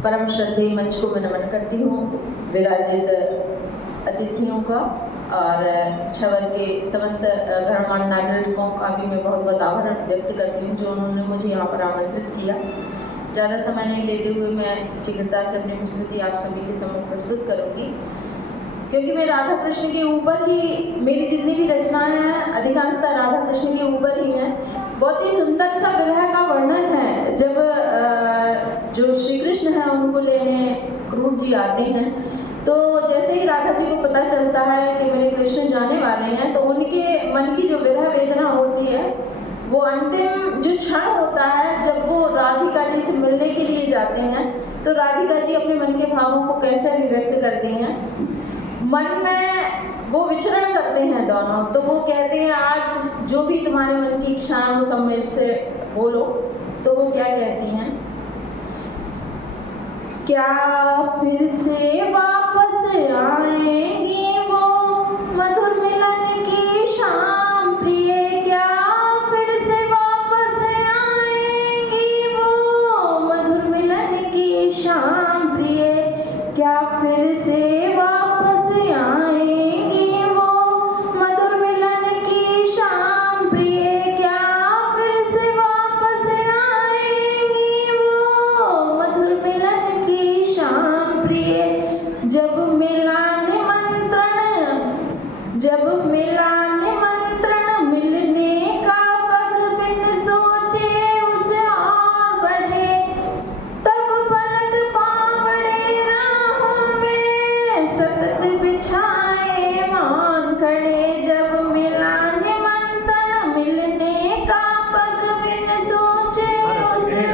परम श्रद्धेय मंच को मैं नमन करती हूँ, विराजित अतिथियों का और छवर के समस्त गणमान्य नागरिकों का भी मैं बहुत बहुत आभार व्यक्त करती हूँ जो उन्होंने मुझे यहाँ पर आमंत्रित किया। ज़्यादा समय नहीं लेते हुए मैं शीघ्रता से अपनी प्रस्तुति आप सभी के सम्मुख प्रस्तुत करूँगी, क्योंकि मैं राधा कृष्ण के ऊपर ही, मेरी जितनी भी रचनाएं हैं अधिकांशतः राधा कृष्ण के ऊपर ही हैं। बहुत ही सुंदर सा विरह का वर्णन है। जब जो श्री कृष्ण है उनको लेने क्रूर जी आते हैं, तो जैसे ही राधा जी को पता चलता है कि मेरे कृष्ण जाने वाले हैं, तो उनके मन की जो विरह वेदना होती है, वो अंतिम जो क्षण होता है जब वो राधिका जी से मिलने के लिए जाते हैं, तो राधिका जी अपने मन के भावों को कैसे अभिव्यक्त करती हैं। मन में वो विचरण करते हैं दोनों, तो वो कहते हैं आज जो भी तुम्हारे मन की इच्छा है वो सब मेरे से बोलो। तो वो क्या कहती हैं, क्या फिर से वापस आएंगी वो मधुर मिलन की शाम प्रिय, क्या फिर से वापस आएंगी वो मधुर मिलन की शाम प्रिय, क्या फिर से वापस आएंगी वो मधुर मिलन की शाम प्रिय, क्या फिर से वापस आएंगी वो मधुर मिलन की शाम प्रिय। जब मिला निमंत्रण मिलने का पग बिन सोचे उसे और बढ़े, तब पलक पावड़े राहों में सतत बिछाए मान खड़े। जब मिला निमंत्रण मिलने का पग बिन सोचे उसे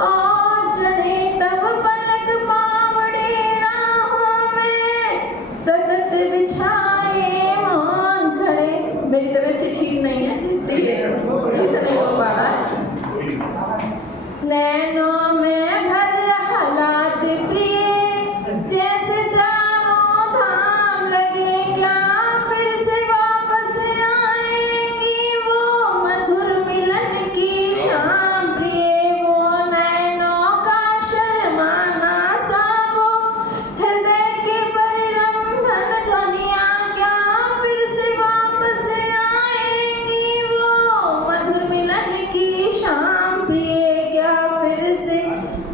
और चढ़े, तब पलक पावड़े राहों में सतत बिछाए मान खड़े। मेरी तबीयत से ठीक नहीं है, इसलिए नहीं हो पा रहा है। नैनों में भर हालात प्रिय, जैसे चारों धाम लगे, क्या फिर से वापस आएंगी वो मधुर मिलन की शाम प्रिय। वो नैनों का शर्माना सा वो हृदय के परिरंभन ध्वनियाँ, क्या फिर से वापस आएंगी वो मधुर मिलन की शाम प्रिय, क्या फिर से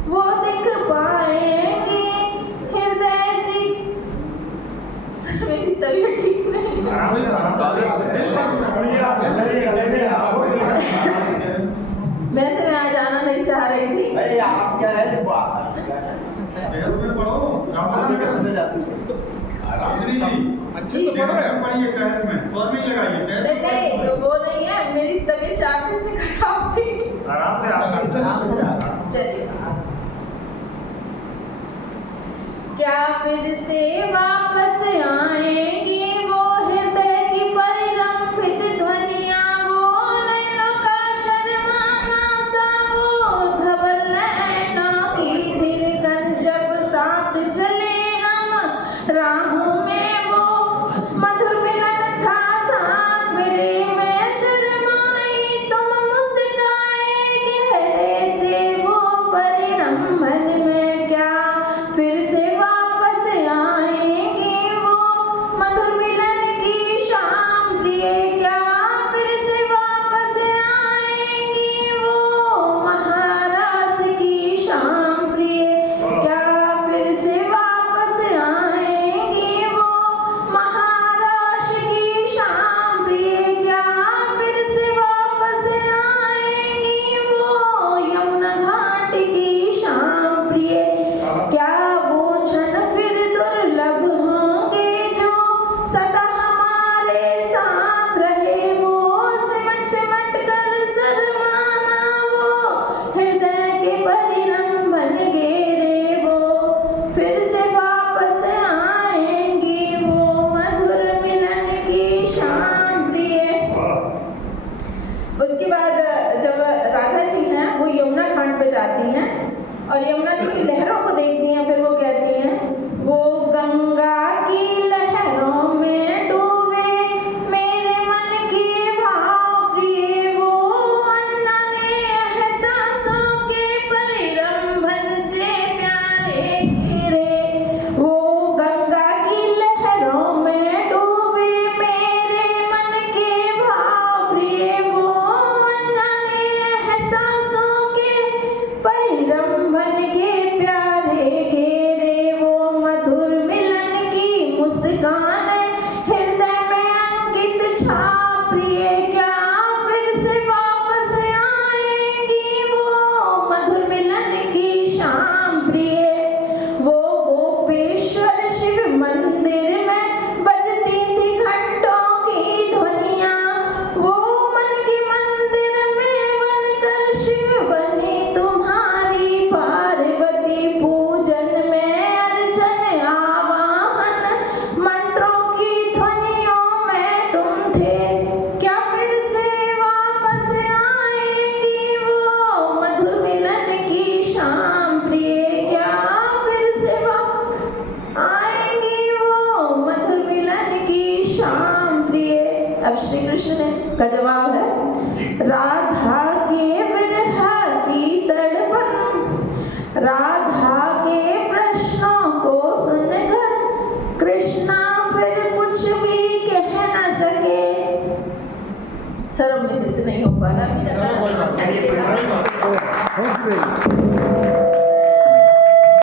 वो दिख पाएंगी हृदय से। सर मेरी तबीयत ठीक नहीं, वैसे मैं आज आना नहीं चाह रही थी। आप क्या है अच्छे तो पढ़ रहे हो, पढ़िए कहत में स्वर नहीं लगाइए। नहीं वो नहीं है, मेरी तबीयत 4 दिन से खराब थी। आराम से चलिए, क्या फिर से वापस आएंगी वो हृदय की परिरंभित ध्वनियाँ, वो नैनों का शर्माना सा वो धवल नैनों की धीरगन, जब साथ चले हम राहों में वो मधुर मिलन था साथ मेरे, मैं शर्माई तुम मुस्काए गहरे से वो परिरंभन में, क्या फिर से वापस आएंगी वो मधुर थैंक यू वेरी मच।